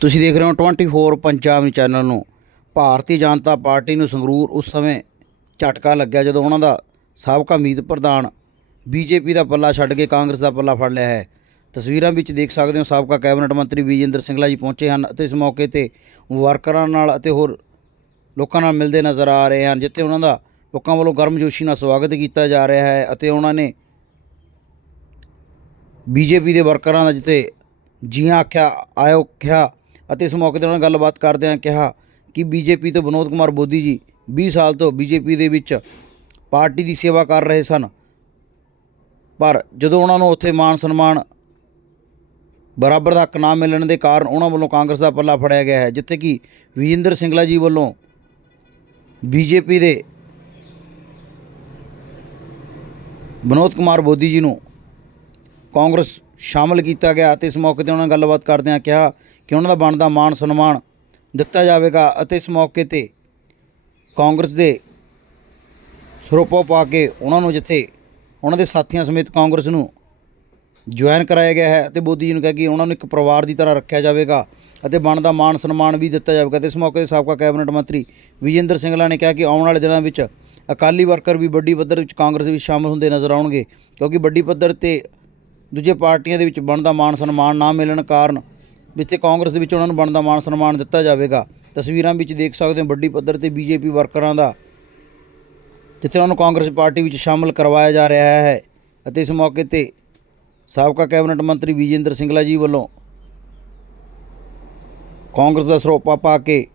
ਤੁਸੀਂ ਦੇਖ ਰਹੇ ਹੋ 24 ਪੰਜਾਬ ਚੈਨਲ ਨੂੰ। ਭਾਰਤੀ ਜਨਤਾ ਪਾਰਟੀ ਨੂੰ ਸੰਗਰੂਰ ਉਸ ਸਮੇਂ ਝਟਕਾ ਲੱਗਿਆ ਜਦੋਂ ਉਹਨਾਂ ਦਾ ਸਾਬਕਾ ਮੀਤ ਪ੍ਰਧਾਨ ਬੀਜੇਪੀ ਦਾ ਪੱਲਾ ਛੱਡ ਕੇ ਕਾਂਗਰਸ ਦਾ ਪੱਲਾ ਫੜ ਲਿਆ ਹੈ। ਤਸਵੀਰਾਂ ਵਿੱਚ ਦੇਖ ਸਕਦੇ ਹੋ ਸਾਬਕਾ ਕੈਬਨਿਟ ਮੰਤਰੀ ਵਿਜੇਂਦਰ ਸਿੰਗਲਾ ਜੀ ਪਹੁੰਚੇ ਹਨ ਅਤੇ ਇਸ ਮੌਕੇ ਤੇ ਵਰਕਰਾਂ ਨਾਲ ਅਤੇ ਹੋਰ ਲੋਕਾਂ ਨਾਲ ਮਿਲਦੇ ਨਜ਼ਰ ਆ ਰਹੇ ਹਨ, ਜਿੱਥੇ ਉਹਨਾਂ ਦਾ ਲੋਕਾਂ ਵੱਲੋਂ ਗਰਮਜੋਸ਼ੀ ਨਾਲ ਸਵਾਗਤ ਕੀਤਾ ਜਾ ਰਿਹਾ ਹੈ ਅਤੇ ਉਹਨਾਂ ਨੇ ਬੀਜੇਪੀ ਦੇ ਵਰਕਰਾਂ ਦਾ ਜਿੱਥੇ ਜੀਆਂ ਆਖਿਆ, ਆਇਓ ਕਿਹਾ ਅਤੇ ਇਸ ਮੌਕੇ ਤੇ ਉਹਨਾਂ ਨਾਲ ਗੱਲਬਾਤ ਕਰਦਿਆਂ ਕਿਹਾ ਕਿ ਬੀਜੇਪੀ ਤੋਂ ਵਿਨੋਦ ਕੁਮਾਰ ਬੋਦੀ ਜੀ 20 ਸਾਲ ਤੋਂ ਬੀਜੇਪੀ ਦੇ ਵਿੱਚ ਪਾਰਟੀ ਦੀ ਸੇਵਾ ਕਰ ਰਹੇ ਸਨ। ਪਰ ਜਦੋਂ ਉਹਨਾਂ ਨੂੰ ਉੱਥੇ ਮਾਨ ਸਨਮਾਨ ਬਰਾਬਰ ਦਾ ਹੱਕ ਨਾ ਮਿਲਣ ਦੇ ਕਾਰਨ ਉਹਨਾਂ ਵੱਲੋਂ ਕਾਂਗਰਸ ਦਾ ਪੱਲਾ ਫੜਿਆ ਗਿਆ ਹੈ, ਜਿੱਥੇ ਕਿ ਵਿਜੇਂਦਰ ਸਿੰਗਲਾ ਜੀ ਵੱਲੋਂ ਬੀਜੇਪੀ ਦੇ ਵਿਨੋਦ ਕੁਮਾਰ ਬੋਦੀ ਜੀ ਨੂੰ ਕਾਂਗਰਸ ਸ਼ਾਮਲ ਕੀਤਾ ਗਿਆ ਅਤੇ ਇਸ ਮੌਕੇ ਤੇ ਉਹਨਾਂ ਨਾਲ ਗੱਲਬਾਤ ਕਰਦਿਆਂ ਕਿਹਾ ਕਿ ਉਹਨਾਂ ਦਾ ਬਣਦਾ ਮਾਣ ਸਨਮਾਨ ਦਿੱਤਾ ਜਾਵੇਗਾ ਅਤੇ ਇਸ ਮੌਕੇ ਤੇ ਕਾਂਗਰਸ ਦੇ ਸਰੋਪੋ ਪਾ ਕੇ ਉਹਨਾਂ ਨੂੰ ਜਿੱਥੇ ਉਹਨਾਂ ਦੇ ਸਾਥੀਆਂ ਸਮੇਤ ਕਾਂਗਰਸ ਨੂੰ ਜੁਆਇਨ ਕਰਾਇਆ ਗਿਆ ਹੈ ਅਤੇ ਮੋਦੀ ਜੀ ਨੂੰ ਕਿਹਾ ਕਿ ਉਹਨਾਂ ਨੂੰ ਇੱਕ ਪਰਿਵਾਰ ਦੀ ਤਰ੍ਹਾਂ ਰੱਖਿਆ ਜਾਵੇਗਾ ਅਤੇ ਬਣਦਾ ਮਾਣ ਸਨਮਾਨ ਵੀ ਦਿੱਤਾ ਜਾਵੇਗਾ ਤੇ ਇਸ ਮੌਕੇ ਤੇ ਸਾਬਕਾ ਕੈਬਨਿਟ ਮੰਤਰੀ ਵਿਜੇਂਦਰ ਸਿੰਗਲਾ ਨੇ ਕਿਹਾ ਕਿ ਆਉਣ ਵਾਲੇ ਦਿਨਾਂ ਵਿੱਚ ਅਕਾਲੀ ਵਰਕਰ ਵੀ ਵੱਡੀ ਪੱਧਰ ਵਿੱਚ ਕਾਂਗਰਸ ਵਿੱਚ ਸ਼ਾਮਲ ਹੁੰਦੇ ਨਜ਼ਰ ਆਉਣਗੇ ਕਿਉਂਕਿ ਵੱਡੀ ਪੱਧਰ ਤੇ ਦੂਜੇ ਪਾਰਟੀਆਂ ਦੇ ਵਿੱਚ ਬਣਦਾ ਮਾਣ ਸਨਮਾਨ ਨਾ ਮਿਲਣ ਕਾਰਨ ਜਿੱਥੇ ਕਾਂਗਰਸ ਦੇ ਵਿੱਚ ਉਹਨਾਂ ਨੂੰ ਬਣਦਾ ਮਾਣ ਸਨਮਾਨ ਦਿੱਤਾ ਜਾਵੇਗਾ। ਤਸਵੀਰਾਂ ਵਿੱਚ ਦੇਖ ਸਕਦੇ ਹੋ ਵੱਡੀ ਪੱਧਰ ਤੇ ਬੀਜੇਪੀ ਵਰਕਰਾਂ ਦਾ, ਜਿੱਥੇ ਉਹਨਾਂ ਨੂੰ ਕਾਂਗਰਸ ਪਾਰਟੀ ਵਿੱਚ ਸ਼ਾਮਲ ਕਰਵਾਇਆ ਜਾ ਰਿਹਾ ਹੈ ਅਤੇ ਇਸ ਮੌਕੇ ਤੇ ਸਾਬਕਾ ਕੈਬਨਿਟ ਮੰਤਰੀ ਵਿਜੇਂਦਰ ਸਿੰਗਲਾ ਜੀ ਵੱਲੋਂ ਕਾਂਗਰਸ ਦਾ ਸਰੋਪਾ ਪਾ ਕੇ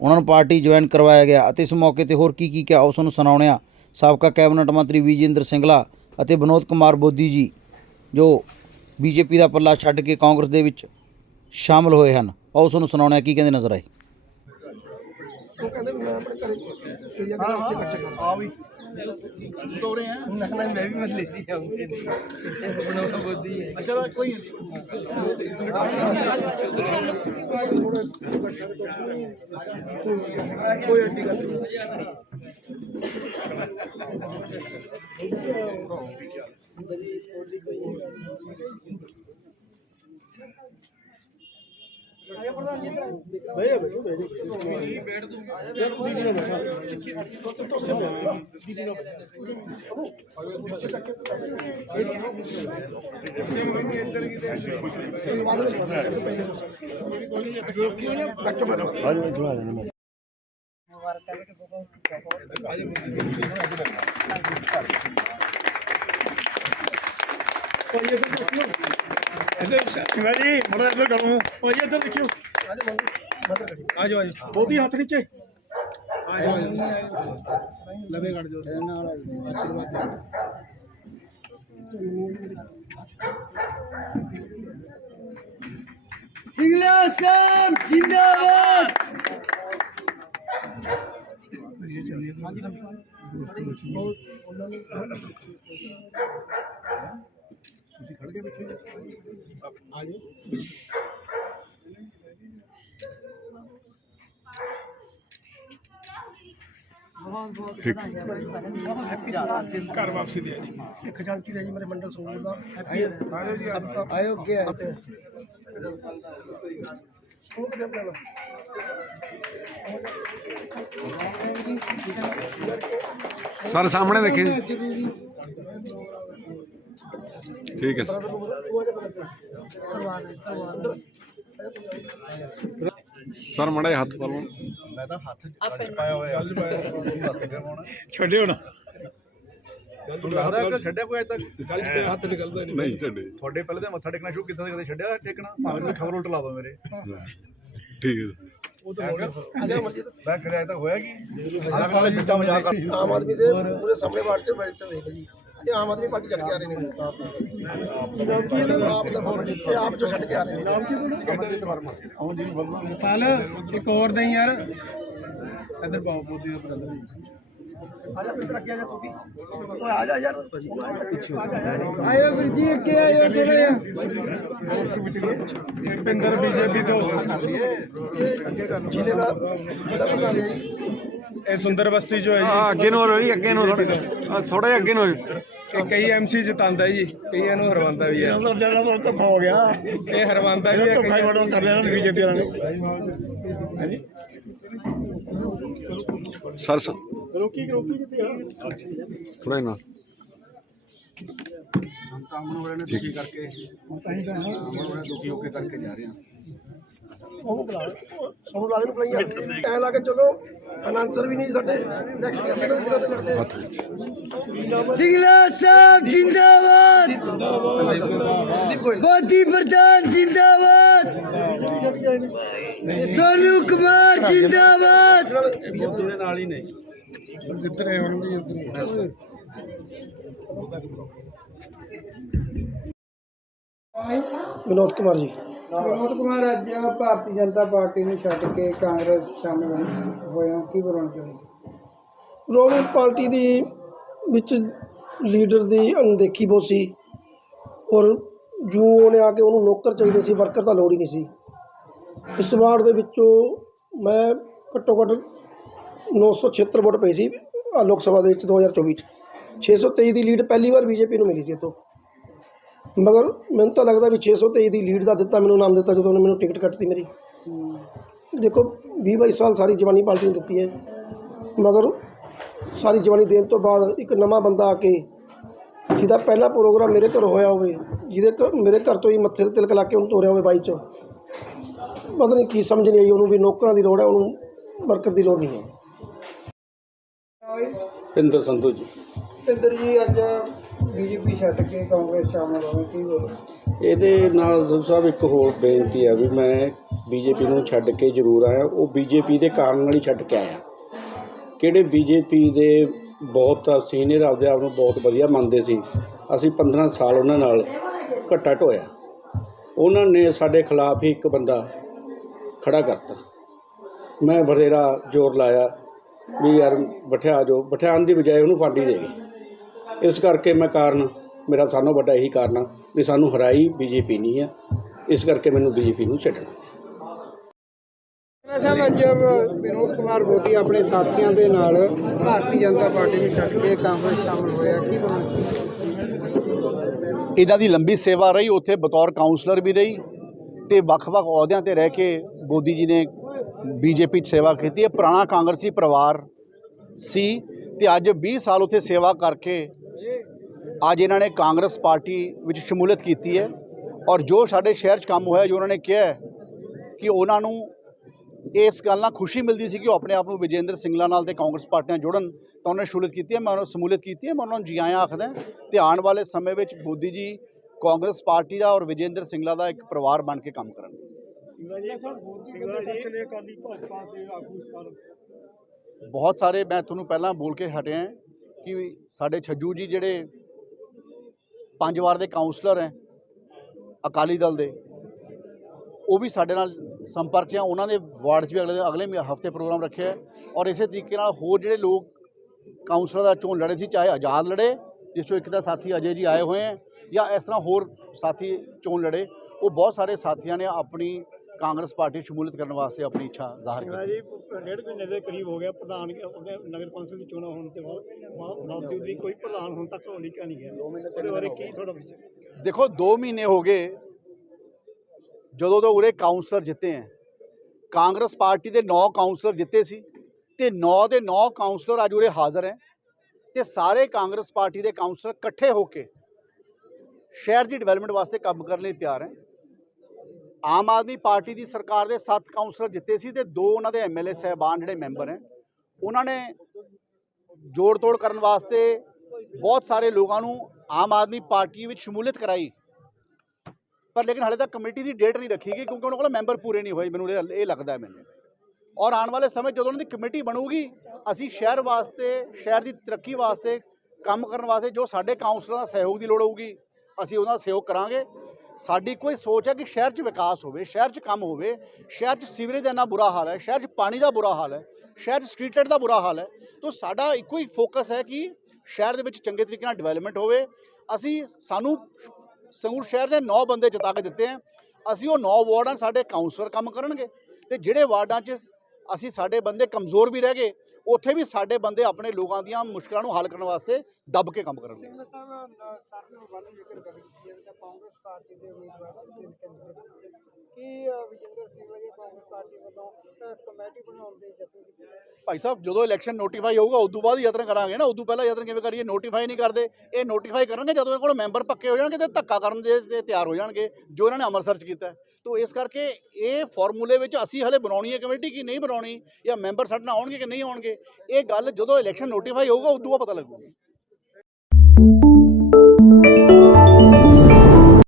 ਉਹਨਾਂ ਨੂੰ ਪਾਰਟੀ ਜੁਆਇਨ ਕਰਵਾਇਆ ਗਿਆ ਅਤੇ ਇਸ ਮੌਕੇ ਤੇ ਹੋਰ ਕੀ ਕੀ ਕਿਹਾ ਉਸ ਨੂੰ ਸੁਣਾਉਣੇ ਸਾਬਕਾ ਕੈਬਨਿਟ ਮੰਤਰੀ ਵਿਜੇਂਦਰ ਸਿੰਗਲਾ ਅਤੇ ਵਿਨੋਦ ਕੁਮਾਰ ਬੋਦੀ ਜੀ ਜੋ ਬੀਜੇਪੀ ਦਾ ਪੱਲਾ ਛੱਡ ਕੇ ਕਾਂਗਰਸ ਦੇ ਵਿੱਚ ਸ਼ਾਮਲ ਹੋਏ ਹਨ। ਆਓ ਉਸ ਨੂੰ ਸੁਣਾਉਣੇ ਆ ਕੀ ਕਹਿੰਦੇ ਨਜ਼ਰ ਆਏ? ਉਹ ਕਹਿੰਦੇ ਮੈਂ ਆਪਣੇ ਘਰੇ ਏਰੀਆ ਦੇ ਵਿੱਚ ਕੱਚੇ ਆ ਵੀ। ਦੋ ਰਹੇ ਆ ਨਾ ਨਾ ਮੈਂ ਵੀ ਮਸਲੇ ਦੀ ਜਾਉਂਗੀ ਬਣਾਉਣਾ ਬੋਦੀ ਹੈ ਅੱਛਾ ਕੋਈ ਕੋਈ ਅੱਡੀ ਗੱਲ ਨਹੀਂ ਭਈਆ ਬੈਠੋ ਬੈਠੋ ਬੈਠ ਦੂੰ ਯਾਰ ਦੀਦੀ ਨਾਲ ਬੈਠਾ ਤੋ ਤੋ ਸੇ ਦੀਦੀ ਨਾਲ ਇੱਧਰ ਸ਼ਿਵਾ ਜੀ ਮੜਾ ਇੱਧਰ ਕਰੂੰ ਭਾਈ ਇੱਧਰ ਦੇਖਿਓ ਆ ਜਾਓ ਆ ਜਾਓ ਬੋਦੀ ਹੱਥ ਨੀਚੇ ਆ ਜਾਓ ਲਵੇ ਕੱਢ ਜੋ ਨਾਲ ਆਸ਼ੀਰਵਾਦ ਦਿਓ ਸਾਹਿਬ ਜਿੰਦਾਬਾਦ ਘਰ ਵਾਪਸੀ ਦੇ ਜੀ ਇਹ ਖਜ਼ਾਨਚੀ ਦਾ ਜੀ ਮੇਰੇ ਮੰਡਲ ਸੂਰ ਦਾ ਆਇਓ ਜੀ ਆਇਓ ਗਿਆ ਸਰ ਸਾਹਮਣੇ ਦੇਖੀ ਠੀਕ ਹੈ ਸਰ। ਸਰ ਮੜਾ ਹੱਥ ਪਾ ਲਓ। ਛੱਡਿਓ ਨਾ। ਛੱਡਿਆ ਕੋਈ ਅਜੇ ਤੱਕ? ਗੱਲ ਚ ਹੱਥ ਨਿਕਲਦਾ ਨਹੀਂ। ਨਹੀਂ ਛੱਡੇ। ਤੁਹਾਡੇ ਪਹਿਲੇ ਤਾਂ ਮੱਥਾ ਟੇਕਣਾ ਸ਼ੁਰੂ ਕੀਤਾ ਸੀ ਕਦੇ ਛੱਡਿਆ ਟੇਕਣਾ? ਭਾਵੇਂ ਖਬਰ ਉਲਟ ਲਾ ਮੇਰੇ। ਠੀਕ ਹੈ। ਉਹ ਤਾਂ ਹੋ ਗਿਆ। ਜਾ ਮਰਜ਼ੀ ਮੈਂ ਅਜੇ ਤੱਕ ਹੋਇਆ ਕੀ? ਮੈਂ ਆਮ ਆਦਮੀ ਦੇ ਪੂਰੇ ਸਾਹਮਣੇ ਵਾਰਡ ਚ ਬੈਠੇ ਨੇ ਜੀ ਇਹ ਆਮ ਆਦਮੀ ਪਾਰਟੀ ਛੱਡ ਕੇ ਆ ਰਹੇ ਨੇ। ਆਪ ਦਾ ਫੋਨ ਇਹ ਆਪ ਚੋਂ ਛੱਡ ਕੇ ਆ ਰਹੇ ਨੇ। ਨਾਮ ਕੀ ਅਮਰਜੀਤ ਵਰਮਾ। ਆਉਂ ਜੀ ਬੋਲਣਾ ਪਾਲ ਇੱਕ ਹੋਰ ਦੇ ਯਾਰ। ਇੱਧਰ ਪਾਓ ਬੋਦੀ ਦਾ ਬਦਲ ਆ ਜਾ ਇੱਧਰ ਅੱਗੇ ਆ ਜਾ ਤੂੰ ਵੀ। ਓਏ ਆ ਜਾ ਯਾਰ। ਉਹ ਆ ਜਾ ਪਿੱਛੇ ਆ ਜਾ ਯਾਰ ਆਇਓ ਵੀਰ ਜੀ ਅੱਗੇ ਆਇਓ ਥੋੜਾ ਜਿਹਾ ਪਿੰਦਰ ਬੀਜੇਪੀ ਤੋਂ ਜ਼ਿਲ੍ਹੇ ਦਾ ਜਿਹੜਾ ਪ੍ਰਧਾਨ ਹੈ ਜੀ ਇਹ ਸੁੰਦਰ ਬਸਤੀ ਜੋ ਹੈ ਆ ਅੱਗੇ ਨੂੰ ਹੋ ਜੀ ਅੱਗੇ ਨੂੰ ਥੋੜਾ ਥੋੜਾ ਜਿਹਾ ਅੱਗੇ ਨੂੰ ਹੋ ਜਾਓ। ਇਹ ਕਈ ਐਮਸੀ ਜਿਤਾਉਂਦਾ ਜੀ ਕਈਆਂ ਨੂੰ ਹਰਵਾਉਂਦਾ ਵੀ ਹੈ। ਤਾਂ ਜ਼ਿਆਦਾ ਬਹੁਤ ਧੱਕਾ ਹੋ ਗਿਆ। ਇਹ ਹਰਵਾਉਂਦਾ ਵੀ ਇਹ ਹੈ ਧੱਕਾ ਹੀ ਕਈਆਂ- ਬੜਾ ਕਰ ਲਿਆ ਬੀਜੇਪੀ ਵਾਲਿਆਂ ਨੇ। ਹਾਂਜੀ। ਸਰ ਰੋਕੀ ਰੋਕੀ ਕਿੱਥੇ ਆ? ਥੋੜਾ ਨਾ। ਕੰਮ ਨੂੰ ਵਾਲੇ ਨੇ ਦੁਖੀ ਕਰਕੇ ਤਾਂ ਹੀ ਤਾਂ ਹੈ। ਦੁਖੀ ਹੋ ਕੇ ਕਰਕੇ ਜਾ ਰਹੇ ਆ ਸੋਨੂੰ ਬੁਲਾ ਸੋਨੂੰ ਲਾਲੇ ਨੂੰ ਬੁਲਾਈਆਂ ਐ ਲਾ ਕੇ ਚਲੋ ਫਾਈਨਾਂਸਰ ਵੀ ਨਹੀਂ ਸਾਡੇ। ਨੈਕਸਟ ਕੇਸ ਕਿਹੜੇ ਜ਼ਿਲ੍ਹੇ ਤੇ ਲੜਦੇ ਸਿੰਘਲਾ ਸਾਹਿਬ ਜਿੰਦਾਬਾਦ। ਬੋਧੀ ਪ੍ਰਧਾਨ ਜਿੰਦਾਬਾਦ। ਸੋਨੂ ਕੁਮਾਰ ਜਿੰਦਾਬਾਦ। ਬੋਧੀ ਦੇ ਨਾਲ ਹੀ ਨੇ ਜਿੱਤਰੇ ਹੋਣਗੇ ਉਧਰ ਵਿਨੋਦ ਕੁਮਾਰ ਜੀ। ਵਿਨੋਦ ਕੁਮਾਰ ਅੱਜ ਭਾਰਤੀ ਜਨਤਾ ਪਾਰਟੀ ਨੂੰ ਛੱਡ ਕੇ ਕਾਂਗਰਸ ਸ਼ਾਮਿਲ ਹੋਇਆ ਕੀ ਬੋਲਣਾ ਚਾਹੁੰਦੇ ਰੋਮਨ ਪਾਰਟੀ ਦੀ ਵਿੱਚ ਲੀਡਰ ਦੀ ਅਣਦੇਖੀ ਬਹੁਤ ਸੀ। ਔਰ ਜੂ ਉਹਨੇ ਆ ਕੇ ਉਹਨੂੰ ਨੌਕਰ ਚਾਹੀਦੇ ਸੀ ਵਰਕਰ ਤਾਂ ਲੋੜ ਹੀ ਨਹੀਂ ਸੀ। ਇਸ ਵਾਰ ਦੇ ਵਿੱਚੋਂ ਮੈਂ ਘੱਟੋ ਘੱਟ 976 ਵੋਟ ਪਈ ਸੀ। ਲੋਕ ਸਭਾ ਦੇ ਵਿੱਚ 2024 ਚ। 623 ਦੀ ਲੀਡ ਪਹਿਲੀ ਵਾਰ ਬੀਜੇਪੀ ਨੂੰ ਮਿਲੀ ਸੀ ਇਤੋਂ ਮਗਰ ਮੈਨੂੰ ਤਾਂ ਲੱਗਦਾ ਵੀ 623 ਦੀ ਲੀਡ ਦਾ ਦਿੱਤਾ ਮੈਨੂੰ ਨਾਮ ਦਿੱਤਾ ਜਦੋਂ ਉਹਨੇ ਮੈਨੂੰ ਟਿਕਟ ਕੱਟਤੀ ਮੇਰੀ। ਦੇਖੋ 20 22 ਸਾਲ ਸਾਰੀ ਜਵਾਨੀ ਪਾਰਟੀ ਨੂੰ ਦਿੱਤੀ ਹੈ। ਮਗਰ ਸਾਰੀ ਜਵਾਨੀ ਦੇਣ ਤੋਂ ਬਾਅਦ ਇੱਕ ਨਵਾਂ ਬੰਦਾ ਆ ਕੇ ਜਿਹਦਾ ਪਹਿਲਾ ਪ੍ਰੋਗਰਾਮ ਮੇਰੇ ਘਰ ਹੋਇਆ ਹੋਵੇ ਜਿਹਦੇ ਘਰ ਮੇਰੇ ਘਰ ਤੋਂ ਹੀ ਮੱਥੇ ਤੇ ਤਿਲਕ ਲਾ ਕੇ ਉਹਨੂੰ ਤੋਰਿਆ ਹੋਵੇ ਬਾਈ ਚ। ਪਤਾ ਨਹੀਂ ਕੀ ਸਮਝ ਨਹੀਂ ਆਈ ਉਹਨੂੰ ਵੀ ਨੌਕਰਾਂ ਦੀ ਲੋੜ ਹੈ ਉਹਨੂੰ ਵਰਕਰ ਦੀ ਲੋੜ ਨਹੀਂ ਹੈ। ਪਿੰਦਰ ਸੰਧੂ ਜੀ। ਇੰਦਰ ਜੀ ਅੱਜ ਬੀਜੇਪੀ ਛੱਡ ਕੇ ਕਾਂਗਰਸ ਸ਼ਾਮਲ ਹੋਏ ਕੀ ਬੋਲੋ ਇਹਦੇ ਨਾਲ ਸੰਧੂ ਸਾਹਿਬ ਇੱਕ ਹੋਰ ਬੇਨਤੀ ਆ ਵੀ ਮੈਂ ਬੀਜੇਪੀ ਨੂੰ ਛੱਡ ਕੇ ਜ਼ਰੂਰ ਆਇਆ। ਉਹ ਬੀਜੇਪੀ ਦੇ ਕਾਰਨ ਨਾਲ ਹੀ ਛੱਡ ਕੇ ਆਇਆ। ਕਿਹੜੇ ਬੀਜੇਪੀ ਦੇ ਬਹੁਤ ਸੀਨੀਅਰ ਆਪਦੇ ਆਪ ਨੂੰ ਬਹੁਤ ਵਧੀਆ ਮੰਨਦੇ ਸੀ। ਅਸੀਂ 15 ਸਾਲ ਉਹਨਾਂ ਨਾਲ ਘੱਟਾ ਢੋਇਆ। ਉਹਨਾਂ ਨੇ ਸਾਡੇ ਖਿਲਾਫ ਹੀ ਇੱਕ ਬੰਦਾ ਖੜਾ ਕਰਤਾ। ਮੈਂ ਬਥੇਰਾ ਜ਼ੋਰ ਲਾਇਆ ਵੀ ਯਾਰ ਬਿਠਾ ਜੋ, ਬਿਠਾਉਣ ਦੀ ਬਜਾਏ ਉਹਨੂੰ ਫਾਂਡੀ ਦੇ ਗਈ ਇਸ ਕਰਕੇ ਮੈਂ ਕਾਰਨ ਮੇਰਾ ਸਾਨੂੰ ਵੱਡਾ ਇਹੀ ਕਾਰਨ ਆ ਵੀ ਸਾਨੂੰ ਹਰਾਈ ਬੀਜੇਪੀ ਨਹੀਂ ਆ। ਇਸ ਕਰਕੇ ਮੈਨੂੰ ਬੀਜੇਪੀ ਨੂੰ ਛੱਡਣਾ। ਸਾਹਿਬ ਅੱਜ ਵਿਨੋਦ ਕੁਮਾਰ ਮੋਦੀ ਆਪਣੇ ਸਾਥੀਆਂ ਦੇ ਨਾਲ ਭਾਰਤੀ ਜਨਤਾ ਪਾਰਟੀ ਨੂੰ ਛੱਡ ਕੇ ਕਾਂਗਰਸ ਸ਼ਾਮਲ ਹੋਇਆ। ਕੀ ਇਹਨਾਂ ਦੀ ਲੰਬੀ ਸੇਵਾ ਰਹੀ ਉੱਥੇ ਬਤੌਰ ਕਾਉਂਸਲਰ ਵੀ ਰਹੀ ਤੇ ਵੱਖ-ਵੱਖ ਅਹੁਦਿਆਂ ਤੇ ਰਹਿ ਕੇ ਮੋਦੀ ਜੀ ਨੇ ਬੀਜੇਪੀ 'ਚ ਸੇਵਾ ਕੀਤੀ। ਹੈ ਪੁਰਾਣਾ ਕਾਂਗਰਸੀ ਪਰਿਵਾਰ ਸੀ ਤੇ ਅੱਜ 20 ਸਾਲ ਉੱਥੇ ਸੇਵਾ ਕਰਕੇ ਅੱਜ ਇਹਨਾਂ ਨੇ ਕਾਂਗਰਸ ਪਾਰਟੀ ਵਿੱਚ ਸ਼ਮੂਲੀਅਤ ਕੀਤੀ ਹੈ ਔਰ ਜੋ ਸਾਡੇ ਸ਼ਹਿਰ 'ਚ ਕੰਮ ਹੋਇਆ ਜੋ ਉਹਨਾਂ ਨੇ ਕਿਹਾ ਕਿ ਉਹਨਾਂ ਨੂੰ ਇਸ ਗੱਲ ਨਾਲ ਖੁਸ਼ੀ ਮਿਲਦੀ ਸੀ ਕਿ ਉਹ ਆਪਣੇ ਆਪ ਨੂੰ ਵਿਜੇਂਦਰ ਸਿੰਗਲਾ ਨਾਲ ਤੇ ਕਾਂਗਰਸ ਪਾਰਟੀ ਨਾਲ ਜੁੜਨ ਤਾਂ ਉਹਨੇ ਸ਼ਮੂਲੀਅਤ ਕੀਤੀ ਹੈ ਮੈਂ ਉਹਨਾਂ ਨੂੰ ਸ਼ਮੂਲੀਅਤ ਕੀਤੀ ਹੈ ਮੈਂ ਉਹਨਾਂ ਨੂੰ ਜੀ ਆਇਆਂ ਆਖਦਾ ਤੇ ਆਉਣ ਵਾਲੇ ਸਮੇਂ ਵਿੱਚ ਮੋਦੀ ਜੀ ਕਾਂਗਰਸ ਪਾਰਟੀ ਦਾ ਔਰ ਵਿਜੇਂਦਰ ਸਿੰਗਲਾ ਦਾ ਇੱਕ ਪਰਿਵਾਰ ਬਣ ਕੇ ਕੰਮ ਕਰਨਗੇ। ਸਿੰਘਲਾ ਜੀ ਸਿੰਘਲਾ ਜੀ। ਚਲੇ ਅਕਾਲੀ ਭਾਜਪਾ ਦੇ ਆਗੂ ਸਥਾਨ ਬਹੁਤ ਸਾਰੇ ਮੈਂ ਤੁਹਾਨੂੰ ਪਹਿਲਾਂ ਬੋਲ ਕੇ ਹਟਿਆ ਕਿ ਸਾਡੇ ਛੱਜੂ ਜੀ ਜਿਹੜੇ ਪੰਜ ਵਾਰ ਦੇ ਕਾਉਂਸਲਰ ਹੈ ਅਕਾਲੀ ਦਲ ਦੇ। ਉਹ ਵੀ ਸਾਡੇ ਨਾਲ ਸੰਪਰਕ 'ਚ ਆ ਉਹਨਾਂ ਦੇ ਵਾਰਡ 'ਚ ਵੀ ਅਗਲੇ ਅਗਲੇ ਹਫ਼ਤੇ ਪ੍ਰੋਗਰਾਮ ਰੱਖਿਆ ਹੈ ਔਰ ਇਸੇ ਤਰੀਕੇ ਨਾਲ ਹੋਰ ਜਿਹੜੇ ਲੋਕ ਕਾਉਂਸਲਰ ਦਾ ਚੋਣ ਲੜੇ ਸੀ ਚਾਹੇ ਆਜ਼ਾਦ ਲੜੇ ਜਿਸ ਚੋਂ ਇੱਕ ਦਾ ਸਾਥੀ ਅਜੇ ਜੀ ਆਏ ਹੋਏ ਹੈ ਜਾਂ ਇਸ ਤਰ੍ਹਾਂ ਹੋਰ ਸਾਥੀ ਚੋਣ ਲੜੇ ਉਹ ਬਹੁਤ ਸਾਰੇ ਸਾਥੀਆਂ ਨੇ ਆਪਣੀ ਕਾਂਗਰਸ ਪਾਰਟੀ ਸ਼ਮੂਲੀਅਤ ਕਰਨ ਵਾਸਤੇ ਆਪਣੀ ਇੱਛਾ ਜ਼ਾਹਰ ਕੀਤੀ। ਡੇਢ ਮਹੀਨੇ ਦੇ ਕਰੀਬ ਹੋ ਗਿਆ ਪ੍ਰਧਾਨ ਨਗਰ ਕੌਂਸਲ ਦੀ ਚੋਣਾਂ ਹੋਣ ਤੋਂ ਬਾਅਦ ਬਾ- ਬਾਵਜੂਦ ਵੀ ਕੋਈ ਪ੍ਰਧਾਨ ਹੁਣ ਤੱਕ ਲਿਖਿਆ ਨਹੀਂ ਗਿਆ? ਉਹਦੇ ਬਾਰੇ ਕੀ ਤੁਹਾਡਾ ਵਿਚਾਰ ਦੇਖੋ 2 ਮਹੀਨੇ ਹੋ ਗਏ ਜਦੋਂ ਤੋਂ ਉਰੇ ਕਾਉਂਸਲਰ ਜਿੱਤੇ ਹੈ। ਕਾਂਗਰਸ ਪਾਰਟੀ ਦੇ 9 ਕਾਉਂਸਲਰ ਜਿੱਤੇ ਸੀ ਤੇ 9 ਦੇ 9 ਕਾਉਂਸਲਰ ਅੱਜ ਉਰੇ ਹਾਜ਼ਰ ਹੈ ਤੇ ਸਾਰੇ ਕਾਂਗਰਸ ਪਾਰਟੀ ਦੇ ਕਾਉਂਸਲਰ ਇਕੱਠੇ ਹੋ ਕੇ ਸ਼ਹਿਰ ਦੀ ਡਿਵੈਲਪਮੈਂਟ ਵਾਸਤੇ ਕੰਮ ਕਰਨ ਲਈ ਤਿਆਰ ਹੈ। ਆਮ ਆਦਮੀ ਪਾਰਟੀ ਦੀ ਸਰਕਾਰ ਦੇ 7 ਕਾਉਂਸਲਰ ਜਿੱਤੇ ਸੀ ਤੇ ਦੋ ਉਹਨਾਂ ਦੇ ਐਮਐਲਏ ਸਹਿਬਾਨ ਜਿਹੜੇ ਮੈਂਬਰ ਹੈ, ਉਹਨਾਂ ਨੇ ਜੋੜ ਤੋੜ ਕਰਨ ਵਾਸਤੇ ਬਹੁਤ ਸਾਰੇ ਲੋਕਾਂ ਨੂੰ ਆਮ ਆਦਮੀ ਪਾਰਟੀ ਵਿੱਚ ਸ਼ਮੂਲੀਅਤ ਕਰਾਈ। ਪਰ ਲੇਕਿਨ ਹਾਲੇ ਤੱਕ ਕਮੇਟੀ ਦੀ ਡੇਟ ਨਹੀਂ ਰੱਖੀ ਗਈ ਕਿਉਂਕਿ ਉਹਨਾਂ ਕੋਲ ਮੈਂਬਰ ਪੂਰੇ ਨਹੀਂ ਹੋਏ, ਮੈਨੂੰ ਇਹ ਲੱਗਦਾ ਹੈ ਮੈਨੂੰ। ਔਰ ਆਉਣ ਵਾਲੇ ਸਮੇਂ ਜਦੋਂ ਉਹਨਾਂ ਦੀ ਕਮੇਟੀ ਬਣੂਗੀ, ਅਸੀਂ ਸ਼ਹਿਰ ਵਾਸਤੇ, ਸ਼ਹਿਰ ਦੀ ਤਰੱਕੀ ਵਾਸਤੇ ਕੰਮ ਕਰਨ ਵਾਸਤੇ ਜੋ ਸਾਡੇ ਕਾਉਂਸਲਰਾਂ ਦਾ ਸਹਿਯੋਗ ਦੀ ਲੋੜ ਹੋਊਗੀ, ਅਸੀਂ ਉਹਨਾਂ ਦਾ ਸਹਿਯੋਗ ਕਰਾਂਗੇ। ਸਾਡੀ ਕੋਈ ਸੋਚ ਹੈ ਕਿ ਸ਼ਹਿਰ 'ਚ ਵਿਕਾਸ ਹੋਵੇ, ਸ਼ਹਿਰ 'ਚ ਕੰਮ ਹੋਵੇ, ਸ਼ਹਿਰ 'ਚ ਸੀਵਰੇਜ ਦਾ ਇੰਨਾ ਬੁਰਾ ਹਾਲ ਹੈ, ਸ਼ਹਿਰ 'ਚ ਪਾਣੀ ਦਾ ਬੁਰਾ ਹਾਲ ਹੈ, ਸ਼ਹਿਰ 'ਚ ਸਟਰੀਟ ਲਾਈਟ ਦਾ ਬੁਰਾ ਹਾਲ ਹੈ, ਤਾਂ ਸਾਡਾ ਇੱਕੋ ਹੀ ਫੋਕਸ ਹੈ ਕਿ ਸ਼ਹਿਰ ਦੇ ਵਿੱਚ ਚੰਗੇ ਤਰੀਕੇ ਨਾਲ ਡਿਵੈਲਪਮੈਂਟ ਹੋਵੇ। ਅਸੀਂ ਸਾਨੂੰ ਸੰਗਰੂਰ ਸ਼ਹਿਰ ਦੇ 9 ਬੰਦੇ ਜਿਤਾ ਕੇ ਦਿੱਤੇ ਆ ਅਸੀਂ ਉਹ 9 ਵਾਰਡਾਂ ਸਾਡੇ ਕਾਉਂਸਲਰ ਕੰਮ ਕਰਨਗੇ ਤੇ ਜਿਹੜੇ ਵਾਰਡਾਂ 'ਚ ਅਸੀਂ ਸਾਡੇ ਬੰਦੇ ਕਮਜ਼ੋਰ ਵੀ ਰਹਿ ਗਏ, ਉੱਥੇ ਵੀ ਸਾਡੇ ਬੰਦੇ ਆਪਣੇ ਲੋਕਾਂ ਦੀਆਂ ਮੁਸ਼ਕਲਾਂ ਨੂੰ ਹੱਲ ਕਰਨ ਵਾਸਤੇ ਦੱਬ ਕੇ ਕੰਮ ਕਰਨਗੇ। ਸਿੰਘ ਸਾਹਿਬ ਸਰ ਨੇ ਵੱਲ ਜ਼ਿਕਰ ਕਰ ਕੀਤੀ ਹੈ ਕਿ ਕਾਂਗਰਸ ਪਾਰਟੀ ਦੇ ਉਮੀਦਵਾਰ ਕੀ ਵਿਜੇਂਦਰ ਸਿੰਘ ਵਗੇ ਕਾਂਗਰਸ ਪਾਰਟੀ ਵੱਲੋਂ ਕਮੇਟੀ ਬਣਾਉਣ ਦੇ ਯਤਨ ਕੀਤੇ ਭਾਈ ਸਾਹਿਬ, ਜਦੋਂ ਇਲੈਕਸ਼ਨ ਨੋਟੀਫਾਈ ਹੋਊਗਾ, ਉਦੋਂ ਬਾਅਦ ਯਤਨ ਕਰਾਂਗੇ ਨਾ, ਉਦੋਂ ਪਹਿਲਾਂ ਯਤਨ ਕਿਵੇਂ ਕਰੀਏ? ਨੋਟੀਫਾਈ ਨਹੀਂ ਕਰਦੇ। ਇਹ ਨੋਟੀਫਾਈ ਕਰਨਗੇ ਜਦੋਂ ਇਹਨਾਂ ਕੋਲ ਮੈਂਬਰ ਪੱਕੇ ਹੋ ਜਾਣਗੇ ਤੇ ਧੱਕਾ ਕਰਨ ਦੇ ਤੇ ਤਿਆਰ ਹੋ ਜਾਣਗੇ, ਜੋ ਇਹਨਾਂ ਨੇ ਅੰਮ੍ਰਿਤਸਰ 'ਚ ਕੀਤਾ। ਹੈ। ਇਸ ਕਰਕੇ ਇਹ ਫਾਰਮੂਲੇ ਵਿੱਚ ਅਸੀਂ ਹਲੇ ਬਣਾਉਣੀ ਹੈ ਕਮੇਟੀ ਕਿ ਨਹੀਂ ਬਣਾਉਣੀ? ਜਾਂ ਮੈਂਬਰ ਸਾਡੇ ਨਾਲ ਆਉਣਗੇ ਕਿ ਨਹੀਂ ਆਉਣਗੇ? ਇਹ ਗੱਲ ਜਦੋਂ ਇਲੈਕਸ਼ਨ ਨੋਟੀਫਾਈ ਹੋਊਗਾ, ਉਦੋਂ ਬਾਅਦ ਪਤਾ ਲੱਗੂਗਾ।